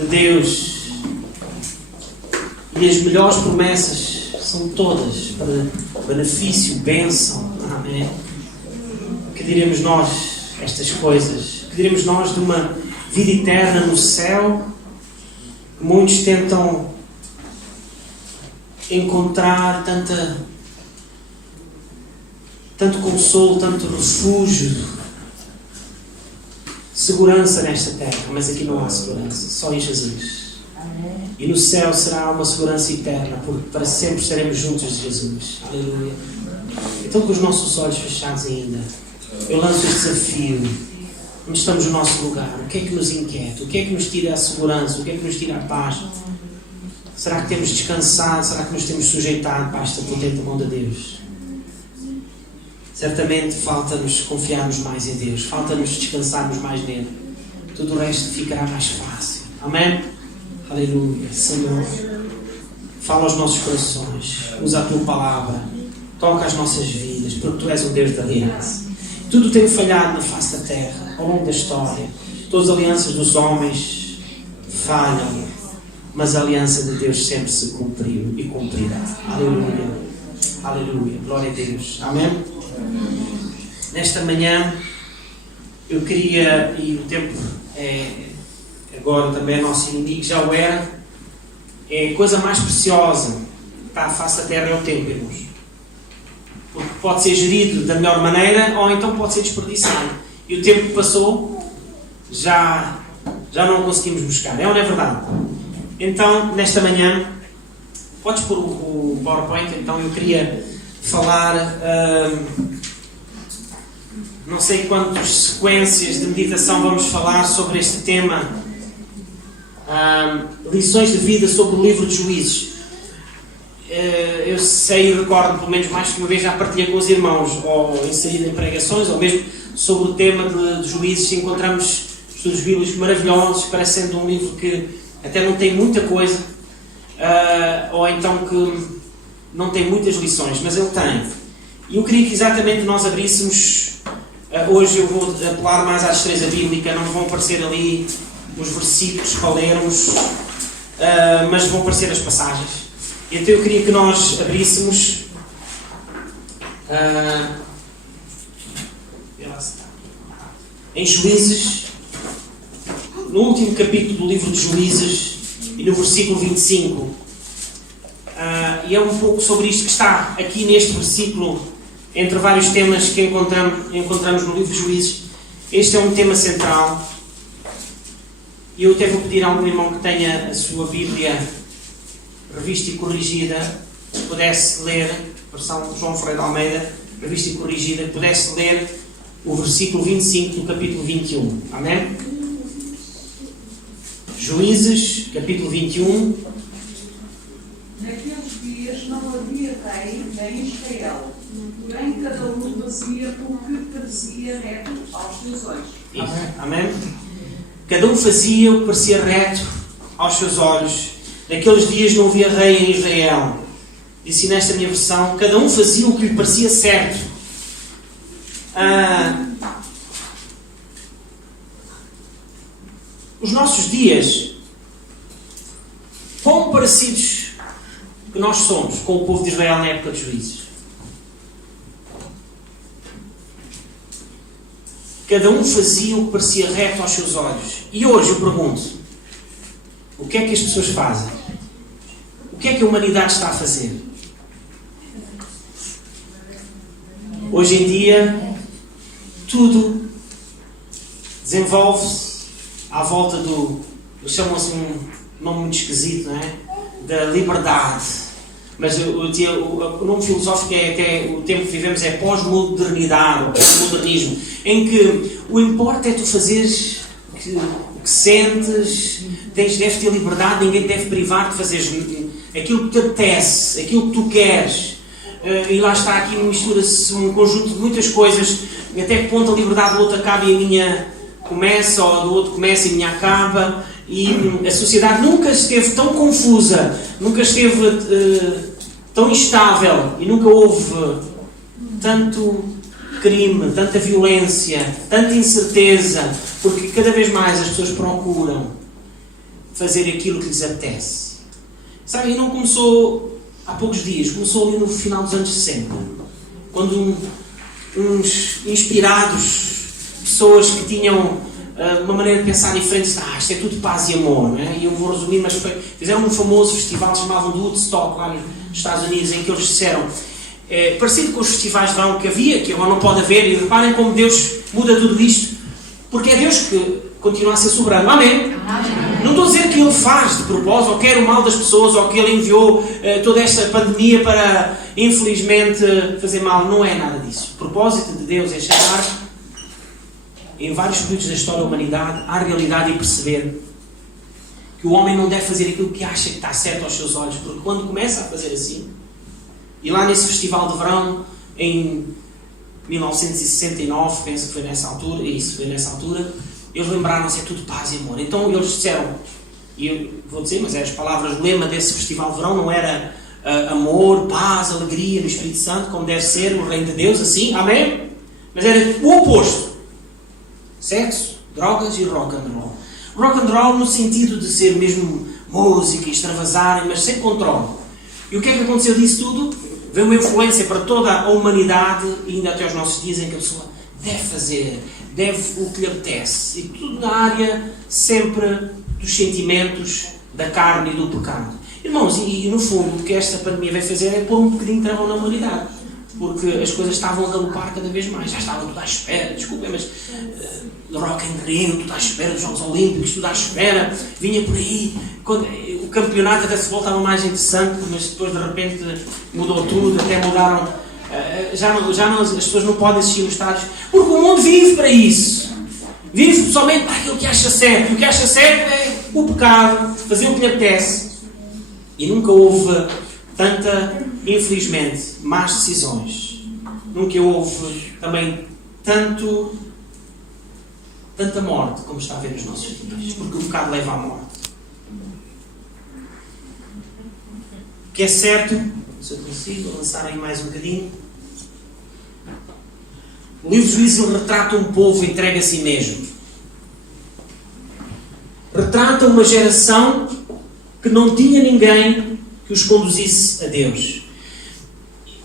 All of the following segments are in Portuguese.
de Deus. E as melhores promessas são todas para benefício, bênção. Amém. Que diremos nós estas coisas? Que diremos nós de uma vida eterna no céu? Muitos tentam encontrar tanto consolo, tanto refúgio, segurança nesta terra, mas aqui não há segurança, só em Jesus. E no céu será uma segurança eterna, porque para sempre estaremos juntos de Jesus. Aleluia. Então, com os nossos olhos fechados ainda, eu lanço este desafio. Onde estamos no nosso lugar? O que é que nos inquieta? O que é que nos tira a segurança? O que é que nos tira a paz? Será que temos descansado? Será que nos temos sujeitado para esta potente mão de Deus? Certamente falta-nos confiarmos mais em Deus. Falta-nos descansarmos mais nele. Tudo o resto ficará mais fácil. Amém? Aleluia. Senhor, fala aos nossos corações. Usa a Tua Palavra. Toca as nossas vidas, porque Tu és um Deus de aliança. Tudo tem falhado na face da terra, ao longo da história. Todas as alianças dos homens falham, mas a aliança de Deus sempre se cumpriu e cumprirá. Aleluia. Aleluia. Glória a Deus. Amém? Nesta manhã, eu queria, e o tempo é agora também nosso inimigo, já o era, é a coisa mais preciosa que está à face da terra é o tempo, irmãos. Porque pode ser gerido da melhor maneira ou então pode ser desperdiçado. E o tempo que passou já não conseguimos buscar. É ou não é verdade? Então, nesta manhã, podes pôr o PowerPoint. Então, eu queria falar, não sei quantas sequências de meditação vamos falar sobre este tema. Lições de vida sobre o livro de Juízes. Eu sei e recordo, pelo menos mais que uma vez já partilhei com os irmãos, ou inserido em pregações, ou mesmo sobre o tema de Juízes. Encontramos estudos bíblicos maravilhosos, parecendo um livro que até não tem muita coisa, ou então que não tem muitas lições, mas ele tem. E eu queria que exatamente nós abríssemos, hoje eu vou apelar mais à destreza bíblica, não vão aparecer ali os versículos para lermos, mas vão aparecer as passagens. Então eu queria que nós abríssemos em Juízes, no último capítulo do livro de Juízes e no versículo 25. E é um pouco sobre isto que está aqui neste versículo, entre vários temas que encontramos no livro de Juízes. Este é um tema central. E eu até vou pedir a algum irmão que tenha a sua Bíblia revista e corrigida, que pudesse ler, versão João Ferreira de Almeida, revista e corrigida, que pudesse ler o versículo 25 do capítulo 21. Amém? Juízes, capítulo 21. Naqueles dias não havia rei nem Israel, porém cada um fazia o que parecia reto aos seus olhos. Amém? Cada um fazia o que parecia reto aos seus olhos. Naqueles dias não havia rei em Israel. Disse nesta minha versão, cada um fazia o que lhe parecia certo. Os nossos dias, quão parecidos que nós somos com o povo de Israel na época de Juízes. Cada um fazia o que parecia reto aos seus olhos. E hoje eu pergunto, o que é que as pessoas fazem? O que é que a humanidade está a fazer? Hoje em dia, tudo desenvolve-se à volta eles chamam assim um nome muito esquisito, não é? Da liberdade. Mas o nome filosófico o tempo que vivemos é pós-modernidade, ou pós-modernismo, em que o importa é tu fazeres o que sentes, deves ter liberdade, ninguém deve privar de fazeres aquilo que te apetece, aquilo que tu queres. E lá está, aqui mistura-se um conjunto de muitas coisas, até que ponto a liberdade do outro acaba e a minha começa, ou do outro começa e a minha acaba. E a sociedade nunca esteve tão confusa, nunca esteve tão instável, e nunca houve tanto crime, tanta violência, tanta incerteza, porque cada vez mais as pessoas procuram fazer aquilo que lhes apetece. Sabe, e não começou há poucos dias, começou ali no final dos anos 60, quando uns inspirados, pessoas que tinham uma maneira de pensar diferente, isto é tudo paz e amor, não é? E eu vou resumir, mas fizeram um famoso festival que chamavam de Woodstock, lá nos Estados Unidos, em que eles disseram, parecido com os festivais de verão que havia, que agora não pode haver, e reparem como Deus muda tudo isto, porque é Deus que continua a ser soberano. Amém? Amém. Não estou a dizer que Ele faz de propósito, ou quer o mal das pessoas, ou que Ele enviou toda esta pandemia para, infelizmente, fazer mal. Não é nada disso. O propósito de Deus é chamar, em vários períodos da história da humanidade, à realidade e perceber que o homem não deve fazer aquilo que acha que está certo aos seus olhos, porque quando começa a fazer assim, e lá nesse festival de verão, em 1969, penso que foi nessa altura, eles lembraram-se, é tudo paz e amor. Então eles disseram, e eu vou dizer, mas as palavras, o lema desse festival de verão não era amor, paz, alegria no Espírito Santo, como deve ser o reino de Deus, assim, amém? Mas era o oposto. Sexo, drogas e rock and roll. Rock and roll no sentido de ser mesmo música, extravasar, mas sem controle. E o que é que aconteceu disso tudo? Veio uma influência para toda a humanidade, e ainda até aos nossos dias, em que a pessoa deve fazer, deve o que lhe apetece. E tudo na área sempre dos sentimentos, da carne e do pecado. Irmãos, e no fundo o que esta pandemia veio fazer é pôr um bocadinho de travão na humanidade. Porque as coisas estavam a galopar cada vez mais. Já estava tudo à espera, desculpem, mas Rock in Rio, tudo à espera dos Jogos Olímpicos, tudo à espera. Vinha por aí. O campeonato até futebol estava mais interessante, mas depois de repente mudou tudo, até mudaram. As pessoas não podem assistir nos estádios, porque o mundo vive para isso. Vive somente para aquilo que acha certo. E o que acha certo é o pecado, fazer o que lhe apetece. E nunca houve tanta, infelizmente, más decisões. Nunca houve também tanta morte como está a ver nos nossos dias. Porque o pecado leva à morte. O que é certo, se eu consigo avançar aí mais um bocadinho, o livro de Juízes retrata um povo entregue a si mesmo. Retrata uma geração que não tinha ninguém que os conduzisse a Deus.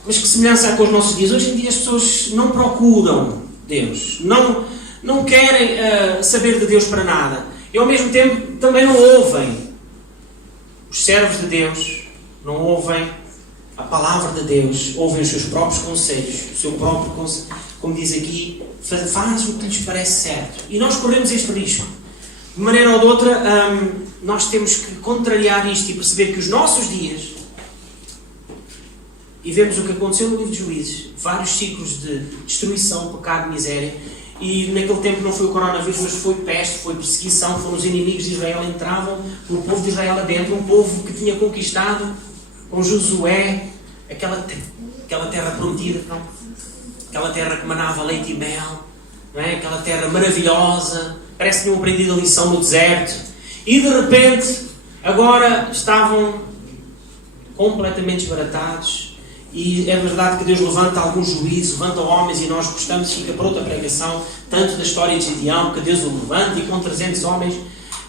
Mas que semelhança há com os nossos dias? Hoje em dia as pessoas não procuram Deus. Não querem saber de Deus para nada. E ao mesmo tempo também não ouvem os servos de Deus. Não ouvem a palavra de Deus. Ouvem os seus próprios conselhos. O seu próprio conselho. Como diz aqui, faz o que lhes parece certo. E nós corremos este risco. De maneira ou de outra, nós temos que contrariar isto e perceber que os nossos dias, e vemos o que aconteceu no livro de Juízes, vários ciclos de destruição, pecado, miséria, e naquele tempo não foi o coronavírus, mas foi peste, foi perseguição, foram os inimigos de Israel, entravam o povo de Israel adentro, um povo que tinha conquistado com Josué aquela terra prometida, não? Aquela terra que manava leite e mel, não é? Aquela terra maravilhosa, parece que tinham aprendido a lição no deserto, e de repente agora estavam completamente desbaratados. E é verdade que Deus levanta algum juízo, levanta homens, e nós gostamos, fica para outra pregação, tanto da história de Gideão, que Deus o levanta, e com 300 homens,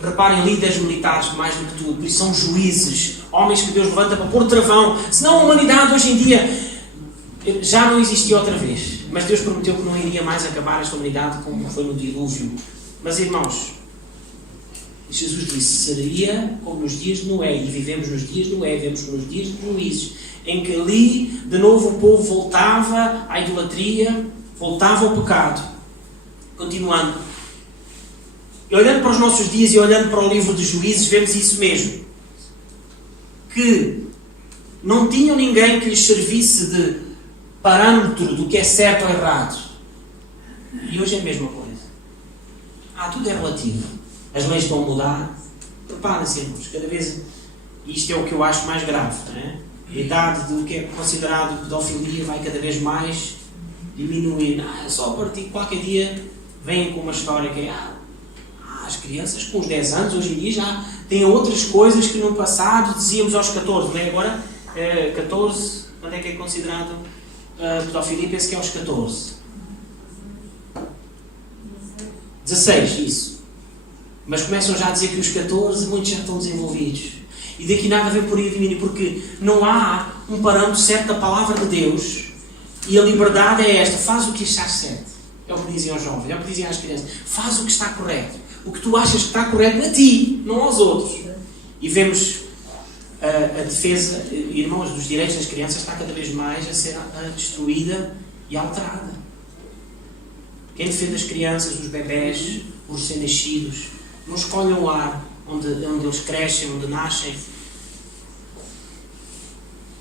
reparem, líderes militares mais do que tudo, por isso são juízes, homens que Deus levanta para pôr travão. Senão a humanidade hoje em dia já não existia outra vez, mas Deus prometeu que não iria mais acabar esta humanidade como foi no dilúvio. Mas irmãos, Jesus disse, seria como nos dias de Noé, e vivemos nos dias de Noé, vivemos nos dias de Juízes, em que ali, de novo, o povo voltava à idolatria, voltava ao pecado. Continuando. E olhando para os nossos dias e olhando para o livro de Juízes, vemos isso mesmo. Que não tinham ninguém que lhes servisse de parâmetro do que é certo ou errado. E hoje é a mesma coisa. Tudo é relativo. As leis estão a mudar. Preparem-se, irmãos. Cada vez, isto é o que eu acho mais grave, não é? A idade do que é considerado pedofilia vai cada vez mais diminuir. É só a partir de qualquer dia vêm com uma história que é as crianças com os 10 anos hoje em dia já têm outras coisas que no passado dizíamos aos 14, não é? Agora 14, quando é que é considerado pedofilia? Penso que é aos 14. 16, isso. Mas começam já a dizer que os 14, muitos já estão desenvolvidos. E daqui nada a ver por aí domínio, porque não há um parâmetro certo da palavra de Deus. E a liberdade é esta: faz o que achas certo. É o que dizem aos jovens, é o que dizem às crianças. Faz o que está correto. O que tu achas que está correto a ti, não aos outros. E vemos a defesa, irmãos, dos direitos das crianças está cada vez mais a ser destruída e alterada. Quem defende as crianças, os bebés, os recém-nascidos, não escolhem o lar onde eles crescem, onde nascem.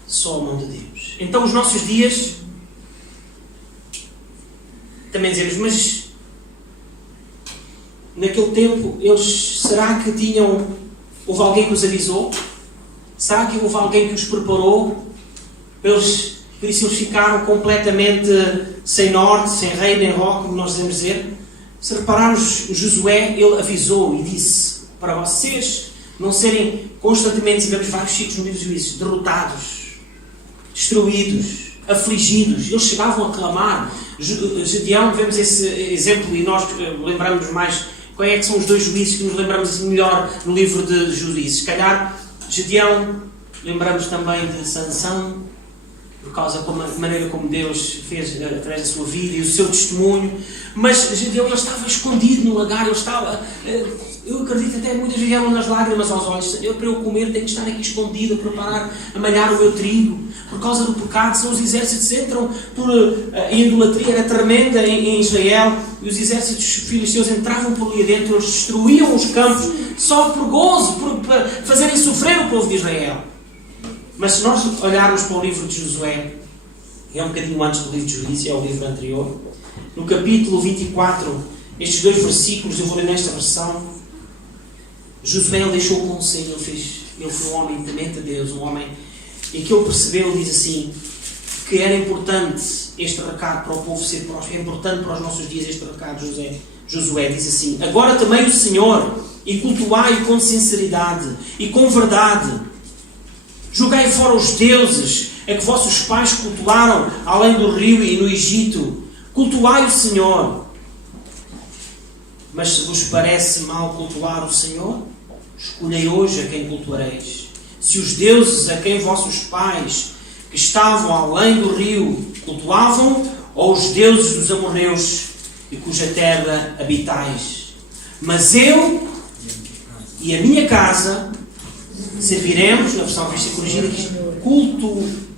Só a mão de Deus. Então os nossos dias, também dizemos, mas naquele tempo, eles, será que houve alguém que os avisou? Será que houve alguém que os preparou? Por isso eles ficaram completamente sem norte, sem rei, nem ró, como nós devemos dizer. Se repararmos, Josué, ele avisou e disse para vocês não serem constantemente, e vemos vários ciclos no livro de Juízes, derrotados, destruídos, afligidos. Eles chegavam a clamar. Gedeão, vemos esse exemplo e nós lembramos mais quais é que são os dois juízes que nos lembramos melhor no livro de Juízes. Se calhar Gedeão, lembramos também de Sansão, por causa da maneira como Deus fez através da sua vida e o seu testemunho. Mas Gedeão, ele estava escondido no lagar, ele estava, eu acredito até muitas vezes vieram nas lágrimas aos olhos. Eu, para eu comer, tenho que estar aqui escondido a preparar, a malhar o meu trigo. Por causa do pecado, são os exércitos entram por... A idolatria era tremenda em Israel, e os exércitos filisteus entravam por ali dentro, eles destruíam os campos só por gozo, por fazerem sofrer o povo de Israel. Mas se nós olharmos para o livro de Josué, é um bocadinho antes do livro de Juízes, é o livro anterior, no capítulo 24, estes 2 versículos, eu vou ler nesta versão. Josué, ele deixou o conselho, ele foi um homem temente a Deus, um homem em que ele percebeu, diz assim, que era importante este recado para o povo ser próspero, é importante para os nossos dias este recado. Josué diz assim: agora temei o Senhor e cultuai-o com sinceridade e com verdade. Julgai fora os deuses a que vossos pais cultuaram além do rio e no Egito. Cultuai o Senhor. Mas se vos parece mal cultuar o Senhor, escolhei hoje a quem cultuareis. Se os deuses a quem vossos pais, que estavam além do rio, cultuavam, ou os deuses dos amorreus, e cuja terra habitais. Mas eu e a minha casa serviremos, na versão revista corrigida, diz,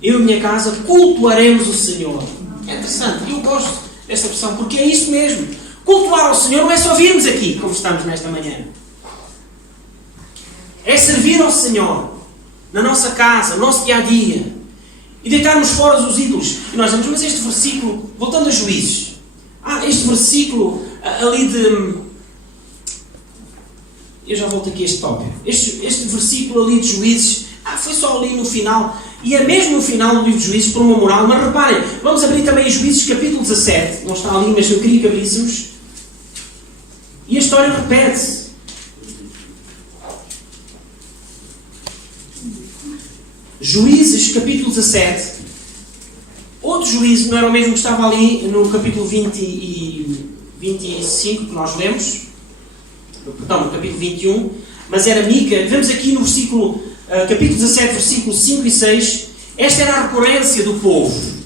eu e a minha casa cultuaremos o Senhor. É interessante, eu gosto desta versão, porque é isso mesmo. Cultuar ao Senhor não é só virmos aqui, como estamos nesta manhã. É servir ao Senhor na nossa casa, no nosso dia-a-dia, e deitarmos fora os ídolos. E nós dizemos, mas este versículo, voltando a Juízes, este versículo ali de... Eu já volto aqui a este tópico. Este versículo ali de Juízes, foi só ali no final, e é mesmo no final do livro de Juízes, por uma moral. Mas reparem, vamos abrir também Juízes capítulo 17, não está ali, mas eu queria que abríssemos, e a história repete-se. Juízes capítulo 17, outro juízo, não era o mesmo que estava ali no capítulo 20 e 25 que nós lemos, perdão, no capítulo 21, mas era Mica. Vemos aqui no versículo, capítulo 17, versículos 5 e 6, esta era a recorrência do povo.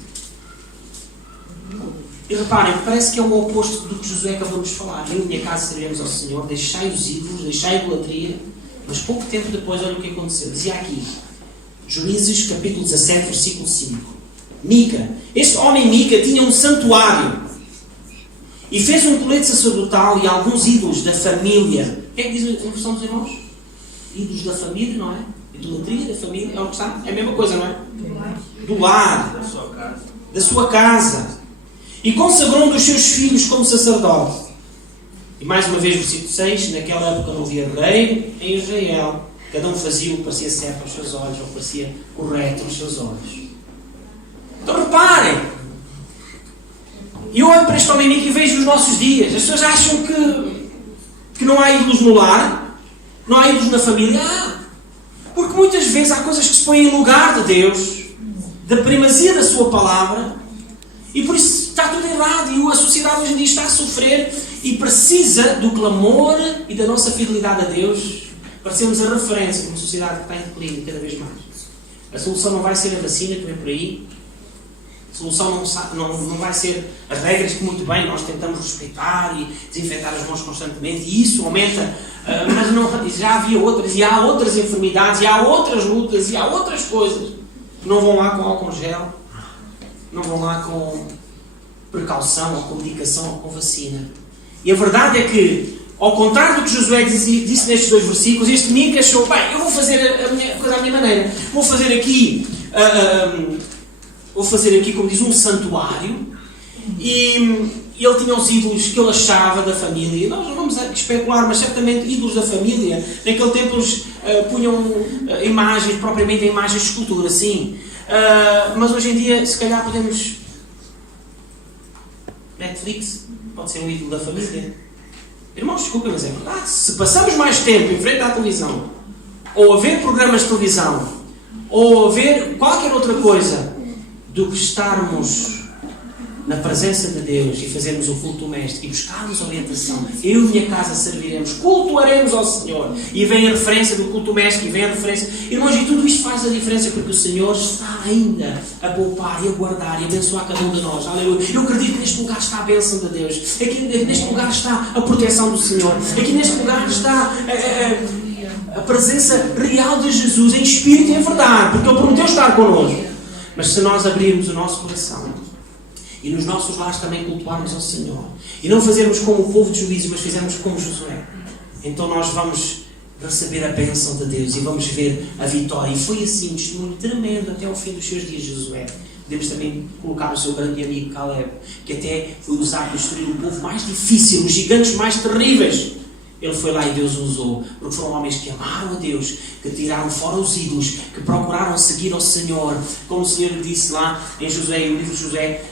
E reparem, parece que é o oposto do que Josué acabou de falar. Eu e minha casa serviremos ao Senhor, deixai os ídolos, deixai a idolatria. Mas pouco tempo depois, olha o que aconteceu. Dizia aqui, Juízes capítulo 17, versículo 5. Mica, este homem Mica tinha um santuário e fez um colete sacerdotal e alguns ídolos da família. O que é que diz a versão dos irmãos? Ídolos da família, não é? Idolatria da família, é o que está? É a mesma coisa, não é? Do lar, da sua casa. E consagrou um dos seus filhos como sacerdote. E mais uma vez, versículo 6, naquela época não havia rei em Israel. Cada um fazia o que parecia certo aos seus olhos, ou parecia correto aos seus olhos. Então reparem, eu olho para este homem Mica e vejo os nossos dias. As pessoas acham que não há ídolos no lar, não há ídolos na família. Porque muitas vezes há coisas que se põem em lugar de Deus, da primazia da sua palavra, e por isso está tudo errado e a sociedade hoje em dia está a sofrer e precisa do clamor e da nossa fidelidade a Deus para sermos a referência de uma sociedade que está em declínio cada vez mais. A solução não vai ser a vacina que vem por aí. A solução não vai ser as regras que muito bem nós tentamos respeitar e desinfetar as mãos constantemente, e isso aumenta, mas não, já havia outras, e há outras enfermidades, e há outras lutas, e há outras coisas. Não vão lá com álcool gel, não vão lá com precaução, ou com medicação, ou com vacina. E a verdade é que, ao contrário do que Josué disse nestes 2 versículos, este menino achou, bem, eu vou fazer a minha coisa à minha maneira, vou fazer aqui, como diz, um santuário, e ele tinha os ídolos que ele achava da família. Nós não vamos especular, mas certamente ídolos da família. Naquele tempo eles punham imagens, propriamente imagens de escultura, sim. Mas hoje em dia, se calhar podemos... Netflix pode ser um ídolo da família. Irmãos, desculpem, mas é verdade. Se passamos mais tempo em frente à televisão, ou a ver programas de televisão, ou a ver qualquer outra coisa, do que estarmos na presença de Deus e fazermos o culto doméstico e buscarmos orientação, eu e minha casa serviremos, cultuaremos ao Senhor, e vem a referência do culto doméstico, e vem a referência, irmãos, e tudo isto faz a diferença, porque o Senhor está ainda a poupar e a guardar e a abençoar cada um de nós. Aleluia. Eu acredito que neste lugar está a bênção de Deus, aqui neste lugar está a proteção do Senhor, aqui neste lugar está a presença real de Jesus em espírito e em verdade, porque Ele prometeu estar connosco. Mas se nós abrirmos o nosso coração e nos nossos lares também cultuarmos ao Senhor e não fazermos como o povo de Juízo, mas fizermos como Josué, então nós vamos receber a bênção de Deus e vamos ver a vitória. E foi assim, um testemunho tremendo até ao fim dos seus dias, Josué. Podemos também colocar o seu grande amigo Caleb, que até foi usado para destruir o povo mais difícil, os gigantes mais terríveis. Ele foi lá e Deus o usou, porque foram homens que amaram a Deus, que tiraram fora os ídolos, que procuraram seguir ao Senhor. Como o Senhor disse lá em Josué, o livro de Josué,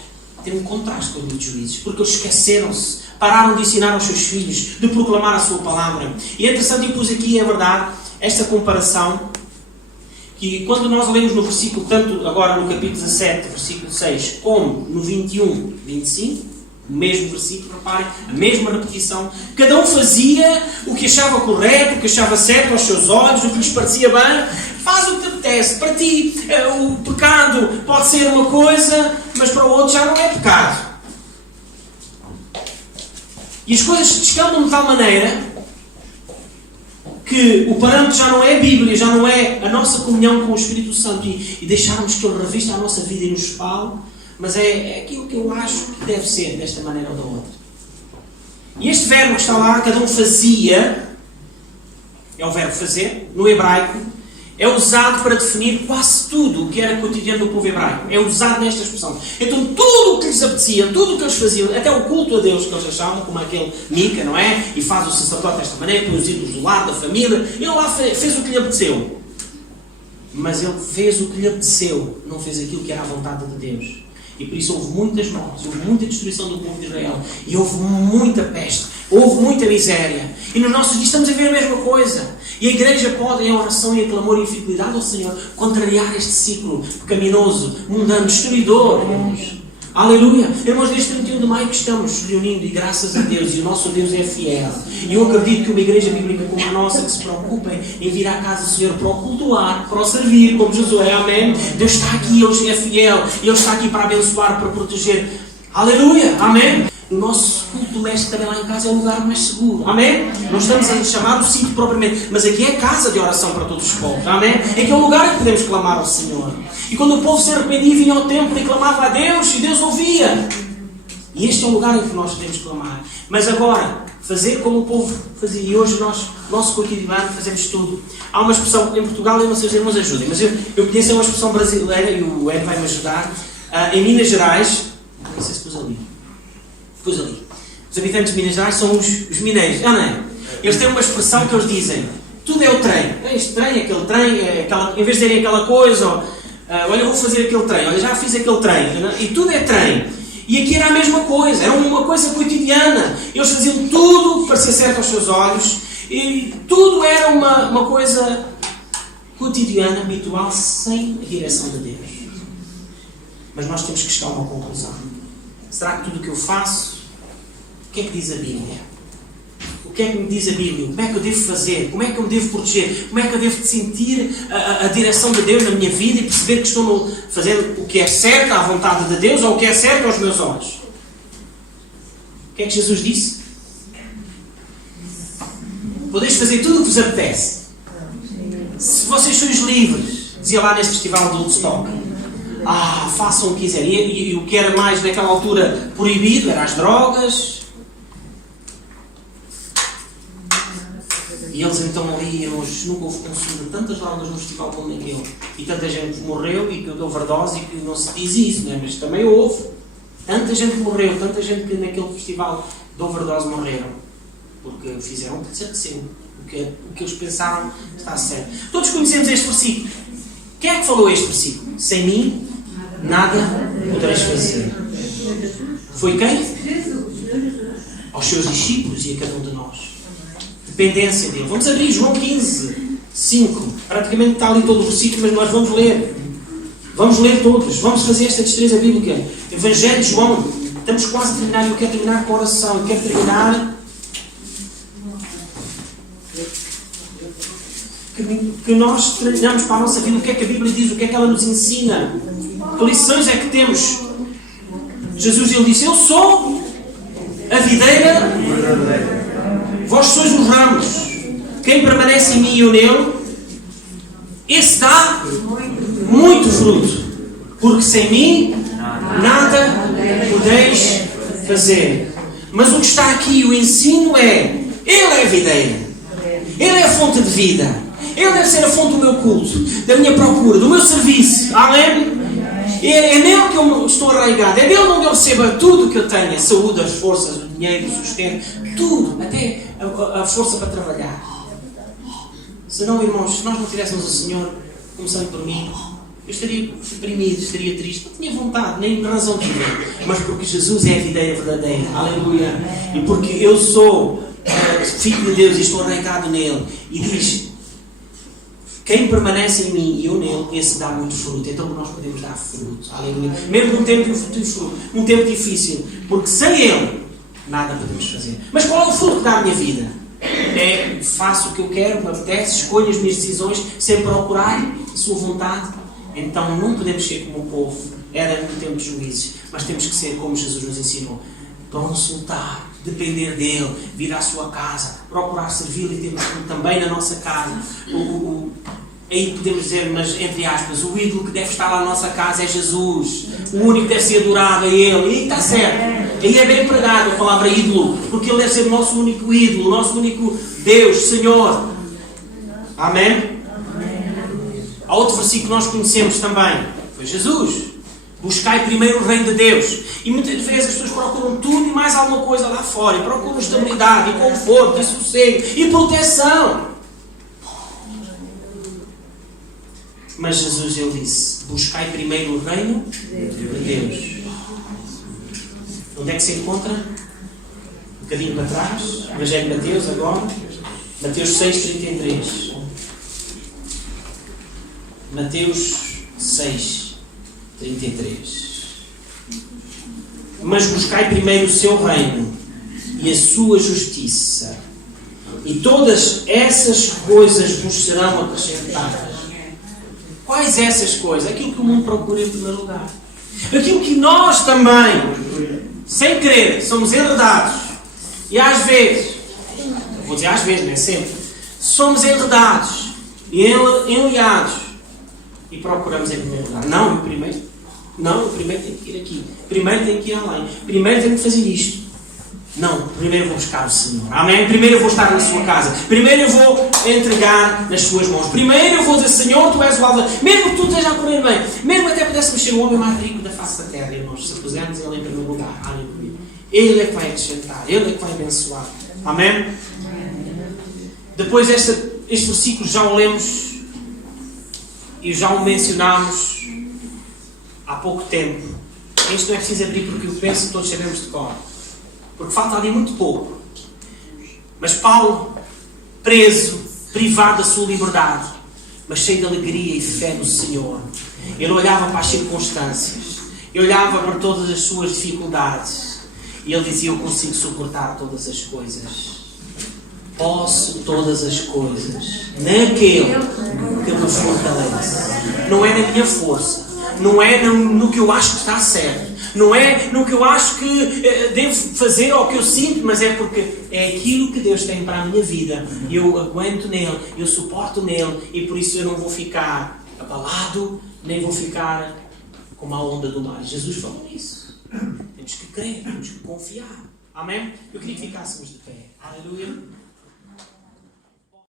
tem um contraste com o livro de Juízes, porque eles esqueceram-se, pararam de ensinar aos seus filhos, de proclamar a sua palavra. E é interessante, eu pus aqui, é verdade, esta comparação, que quando nós lemos no versículo, tanto agora no capítulo 17, versículo 6, como no 21, 25, o mesmo versículo, reparem, a mesma repetição. Cada um fazia o que achava correto, o que achava certo aos seus olhos, o que lhes parecia bem. Faz o que te apetece. Para ti, o pecado pode ser uma coisa, mas para o outro já não é pecado. E as coisas se descambam de tal maneira que o parâmetro já não é a Bíblia, já não é a nossa comunhão com o Espírito Santo e deixarmos que Ele revista a nossa vida e nos fale, mas é aquilo que eu acho que deve ser desta maneira ou da outra. E este verbo que está lá, cada um fazia, é o verbo fazer, no hebraico, é usado para definir quase tudo o que era cotidiano do povo hebraico. É usado nesta expressão. Então tudo o que lhes apetecia, tudo o que eles faziam, até o culto a Deus que eles achavam, como aquele Mica, não é? E faz o sacerdote desta maneira, põe os ídolos do lar, da família. Ele lá fez o que lhe apeteceu. Mas ele fez o que lhe apeteceu, não fez aquilo que era a vontade de Deus. E por isso houve muitas mortes, houve muita destruição do povo de Israel. E houve muita peste, houve muita miséria. E nos nossos dias estamos a ver a mesma coisa. E a igreja pode, em oração e em clamor e em fidelidade ao Senhor, contrariar este ciclo pecaminoso, mundano, destruidor. Irmãos. Aleluia! Irmãos, desde 31 de maio que estamos reunindo, e graças a Deus, e o nosso Deus é fiel. E eu acredito que uma igreja bíblica como a nossa, que se preocupem em vir à casa do Senhor para o cultuar, para o servir, como Josué, amém? Deus está aqui, Ele é fiel, e Ele está aqui para abençoar, para proteger. Aleluia! Amém? O nosso culto doméstico também lá em casa é o lugar mais seguro. Amém? Não estamos a chamar o sítio propriamente, mas aqui é casa de oração para todos os povos. Amém? É que é o lugar em que podemos clamar ao Senhor. E quando o povo se arrependia, vinha ao templo e clamava a Deus, e Deus ouvia. E este é o lugar em que nós podemos clamar. Mas agora, fazer como o povo fazia. E hoje nós, nosso cotidiano, fazemos tudo. Há uma expressão em Portugal, eu não sei se os irmãos ajudem, mas eu conheço uma expressão brasileira, e o Ed vai-me ajudar. Em Minas Gerais, não sei se pus ali. Pus ali. Os habitantes de Minas Gerais são os mineiros, não é? Eles têm uma expressão que eles dizem: tudo é o trem. Este trem, aquele trem, em vez de dizerem aquela coisa, olha, eu vou fazer aquele trem, olha, já fiz aquele trem, e tudo é trem. E aqui era a mesma coisa, era uma coisa cotidiana. Eles faziam tudo para ser certo aos seus olhos, e tudo era uma coisa cotidiana, habitual, sem a direção de Deus. Mas nós temos que chegar a uma conclusão. Será que tudo o que eu faço, o que é que diz a Bíblia? O que é que me diz a Bíblia? Como é que eu devo fazer? Como é que eu me devo proteger? Como é que eu devo sentir a direção de Deus na minha vida e perceber que estou a fazer o que é certo à vontade de Deus ou o que é certo aos meus olhos? O que é que Jesus disse? Podeis fazer tudo o que vos apetece. Se vocês sois livres, dizia lá neste festival do Woodstock, façam o que quiserem. E o que era mais naquela altura proibido eram as drogas. E eles então ali, nunca houve consumo de tantas drogas no festival como naquele. E tanta gente morreu e que de overdose e que não se diz isso, né? Mas também houve. Tanta gente morreu, tanta gente que naquele festival de overdose morreram. Porque fizeram o que lhes apeteceu. O que eles pensaram está certo. Todos conhecemos este versículo. Quem é que falou este versículo? Sem mim, nada podereis fazer. Foi quem? Aos seus discípulos e a cada um de nós. Dependência dele. Vamos abrir João 15, 5. Praticamente está ali todo o versículo, mas nós vamos ler. Vamos ler todos. Vamos fazer esta destreza bíblica. Evangelho de João. Estamos quase a terminar e eu quero terminar com a oração. Eu quero terminar que nós treinamos para a nossa vida o que é que a Bíblia diz, o que é que ela nos ensina. Que lições é que temos? Jesus ele disse, eu sou a videira, vós sois os ramos. Quem permanece em mim e eu nele, esse dá muito fruto. Porque sem mim nada podeis fazer. Mas o que está aqui, o ensino é, ele é a videira. Ele é a fonte de vida. Ele deve ser a fonte do meu culto, da minha procura, do meu serviço. Amém? É nele que eu estou arraigado. É nele onde eu recebo tudo o que eu tenho. A saúde, as forças, o dinheiro, o sustento. Tudo. Até a força para trabalhar. Se não, irmãos, se nós não tivéssemos o Senhor, começando por mim, eu estaria deprimido, estaria triste. Não tinha vontade, nem razão de viver. Mas porque Jesus é a videira verdadeira. Aleluia. E porque eu sou filho de Deus e estou arraigado nele. E diz... Quem permanece em mim e eu nele, esse dá muito fruto. Então nós podemos dar fruto. Aleluia. Mesmo num tempo difícil. Num tempo difícil. Porque sem ele, nada podemos fazer. Mas qual é o fruto que dá a minha vida? Faço o que eu quero, me apetece, escolho as minhas decisões, sem procurar a sua vontade. Então não podemos ser como o povo. Era no tempo de juízes. Mas temos que ser como Jesus nos ensinou. Consultar, depender dele, vir à sua casa, procurar servi-lo e temos também na nossa casa. Aí podemos dizer, mas entre aspas, o ídolo que deve estar lá na nossa casa é Jesus. O único que deve ser adorado é ele. E aí está certo. Aí é bem empregado a palavra ídolo, porque ele deve ser o nosso único ídolo, o nosso único Deus, Senhor. Amém? Há outro versículo que nós conhecemos também. Foi Jesus. Buscai primeiro o reino de Deus. E muitas vezes as pessoas procuram tudo e mais alguma coisa lá fora. E procuram estabilidade, e conforto, e sossego, e proteção. Mas Jesus, ele disse, buscai primeiro o reino de Deus. Onde é que se encontra? Um bocadinho para trás. Evangelho de Mateus agora. Mateus 6:33. Mateus 6:33. Mas buscai primeiro o seu reino e a sua justiça, e todas essas coisas vos serão acrescentadas. Quais essas coisas? Aquilo que o mundo procura em primeiro lugar. Aquilo que nós também, sem querer, somos enredados. E às vezes, vou dizer às vezes, não é sempre, somos enredados e enliados e procuramos em primeiro lugar. Não, eu primeiro tenho que ir aqui. Primeiro tenho que ir além. Primeiro tenho que fazer isto. Não, primeiro vou buscar o Senhor. Amém? Primeiro eu vou estar na sua casa. Primeiro eu vou entregar nas suas mãos. Primeiro eu vou dizer, Senhor, Tu és o alvo. Mesmo que Tu estejas a correr bem. Mesmo até pudéssemos ser o homem mais rico da face da terra. E nós, se pusermos Ele em primeiro lugar. Aleluia. Ele é que vai acrescentar. Ele é que vai abençoar. Amém? Depois este versículo já o lemos e já o mencionámos há pouco tempo. Isto não é preciso abrir porque eu penso que todos sabemos de cor. Porque falta ali muito pouco. Mas Paulo, preso, privado da sua liberdade, mas cheio de alegria e fé no Senhor. Ele olhava para as circunstâncias. Eu olhava para todas as suas dificuldades e ele dizia: eu consigo suportar todas as coisas. Posso todas as coisas naquele que nos fortalece. Não é na minha força, não é no que eu acho que está certo, não é no que eu acho que devo fazer ou que eu sinto, mas é porque é aquilo que Deus tem para a minha vida. Eu aguento nele, eu suporto nele, e por isso eu não vou ficar abalado, nem vou ficar como a onda do mar. Jesus falou isso. Temos que crer, temos que confiar. Amém? Eu queria que ficássemos de pé. Aleluia.